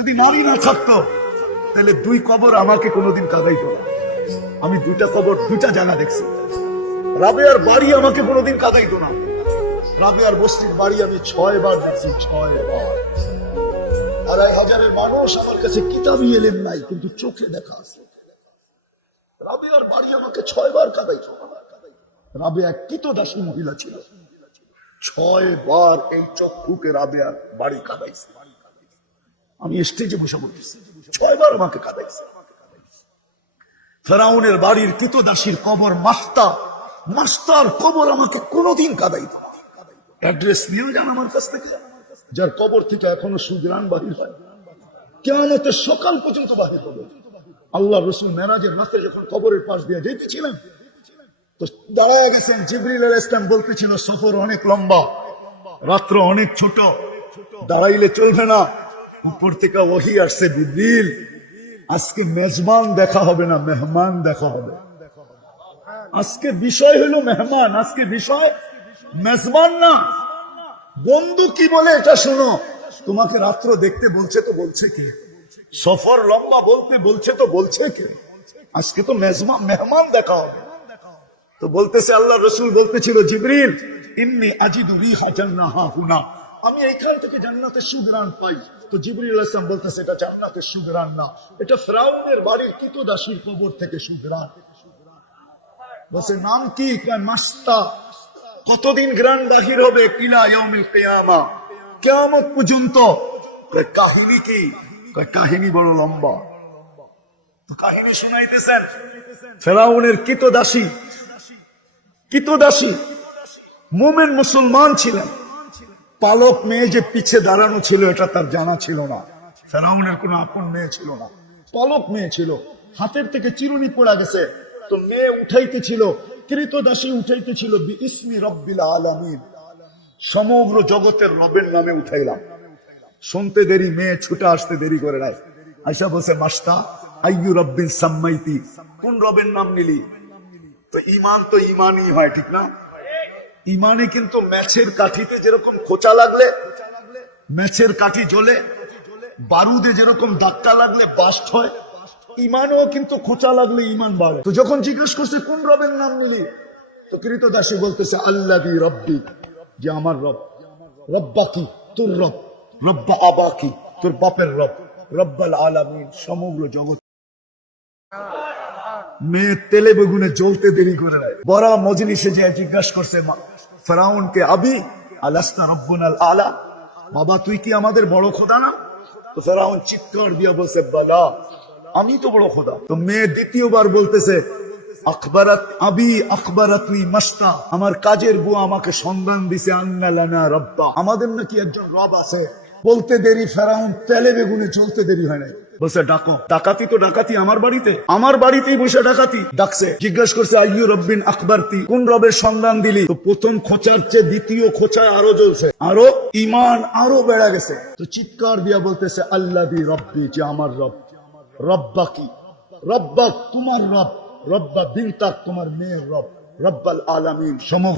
যদি নারী না থাকতো তাহলে দুই কবর আমাকে কোনোদিন কাঁদাইতো না। আমি দুইটা কবর দুইটা জায়গা দেখছি। রাবেয়ার বাড়ি আমাকে কোনোদিন কাঁদাইতো না। রাবেয়ার বস্তির বাড়ি আমি 6 বার দেখছি, 6 বার। 2,500 মানুষ আমার কাছে কিতাবই এলেন নাই, কিন্তু চোখে দেখা আছে। রাবেয়ার বাড়ি আমাকে 6 বার কাঁদাইতো। রাবেয়া কৃতদাসী মহিলা ছিল। 6 বার এই চক্ষুকে রাবেয়ার বাড়ি কাঁদাইছে। আমি স্টেজে বসে বলতেছি, 6 বার আমাকে কাঁদাইছে। ফেরাউনের বাড়ির কৃতদাসীর কবর মাস্টার কবর আমাকে কোনোদিন কাঁদাইতো না। অ্যাড্রেস নিয়ে যান আমার কাছ থেকে, যার কবর থেকে এখনো সুগ্রাণ বাহির হয়, কিয়ামতের সকাল পর্যন্ত বাহির হবে। আল্লাহ রসুল মেরাজের রাতে যখন কবরের পাশ দিয়ে যেতেছিলেন, তো দাঁড়ায় গেছেন, জিবরিল আলাইহিস সালাম বলতেছিল সফর অনেক লম্বা, রাত্র অনেক ছোট, দাঁড়াইলে চলবে না। উপর থেকে ওহী আসছে, জিবরিল আজকে মেজবান দেখা হবে না, মেহমান দেখা হবে। আজকে বিষয় হলো মেহমান, আজকে বিষয় মেজবান না। বন্ধু কি বলে এটা শোনো, তোমাকে রাত্র দেখতে বলছে তো বলছে কি, সফর লম্বা বলতে বলছে তো বলছে কি, আজকে তো মেহমান দেখা হবে। তো বলতেছে, আল্লাহ রসুল বলতেছিল, জিবরিল ইন্নী আজিদু রিহা জান্নাহা হুনা, আমি এখান থেকে জান্নাতের সুঘ্রাণ পাই। তো জিবরিল আলাইহিস সালাম বলতেছে, এটা জান্নাতের সুঘ্রাণ না, এটা ফিরআউনের বাড়ির কৃতদাসীর কবর থেকে সুঘ্রাণ। বলছে নাম কি? মাস্তা। কতদিন গ্রাণ বাহির হবে? ইলা ইয়াউমিল কিয়ামা, কিয়ামত পর্যন্ত। কাহিনী কি? কাহিনী বড় লম্বা। কাহিনী শুনাইতেছেন, ফিরআউনের কৃতদাসী মুমিন মুসলমান ছিলেন। পালক মেয়ে যে পিছে দাঁড়ানো ছিল এটা তার জানা ছিল না। ফিরআউনের কোনো আপন মেয়ে ছিল না, পালক মেয়ে ছিল। হাতের থেকে চিরুনি পড়া গেছে, তো মেয়ে উঠাইতেছিল, কৃতদাসী উঠাইতেছিল, বিইসমি রব্বিল আলামিন, সমগ্র জগতের রবের নামে উঠাইলাম। শুনতে দেরি, মেয়ে ছুটে আসতে দেরি করে নাই। আয়েশা বলছে, মাস্তা আইয়ু রব্বিন সাম্মাইতি, কোন রবের নাম নিলি? তো ঈমান তো ঈমানই হয়, ঠিক না? ঈমানে কিন্তু ম্যাচের কাঠিতে যেরকম খোঁচা লাগলে ম্যাচের কাঠি জ্বলে, বারুদে যেরকম ধাক্কা লাগলে বাস্ট হয়, ঈমানও কিন্তু খোঁচা লাগলে ঈমান বাড়ে। তো যখন জিজ্ঞেস করছে কোন রবের নাম নিলি, তো কৃতদাসী বলতেছে আল্লাযী রব্বি, যে আমার রব, রব্বাকি তোর রব, রব্বা আবাকি তোর বাপের রব, রব্বাল আলামিন সমগ্র জগৎ। মেয়ে তেলে বেগুনে জ্বলতে দেরি করে নাই। বড় মজলিসে যে জিজ্ঞাসা করছে ফিরআউনকে, আবি আলাস্তা রব্বুনাল আলা, বাবা তুই কি আমাদের বড় খোদা না? তো ফিরআউন চিৎকার দিয়ে বলছে, বালা, আমি তো বড় খোদা। তো মেয়ে দ্বিতীয়বার বলতেছে, আখবারাত আবি আখবারাতনি মাস্তা, আমার কাজের বুয়া আমাকে সন্ধান দিছে, আন্না লানা রব্বা, আমাদের নাকি একজন রব আছে। বলতে দেরি, ফিরআউন তেলে বেগুনে চলতে দেরি হয় নাই। বলছে ডাকো। ডাকাতি তো ডাকাতি আমার বাড়িতেই বসে ডাকাতি ডাকছে। জিজ্ঞাসা করছে, আইয়ু রব্বিন আখবারতি, কোন রবের সন্ধান দিলি? তো প্রথম খোঁচার চেয়ে দ্বিতীয় খোঁচায় আরো জ্বলছে, আরো ঈমান আরো বেড়ে গেছে। তো চিৎকার দিয়া বলতেছে, আল্লাযী রব্বি, যে আমার রব, রব্বাকি, রব্বাক তোমার রব, রব্বা বিনতাক তোমার মেয়ের রব, রব্বাল আলামিন সমগ্র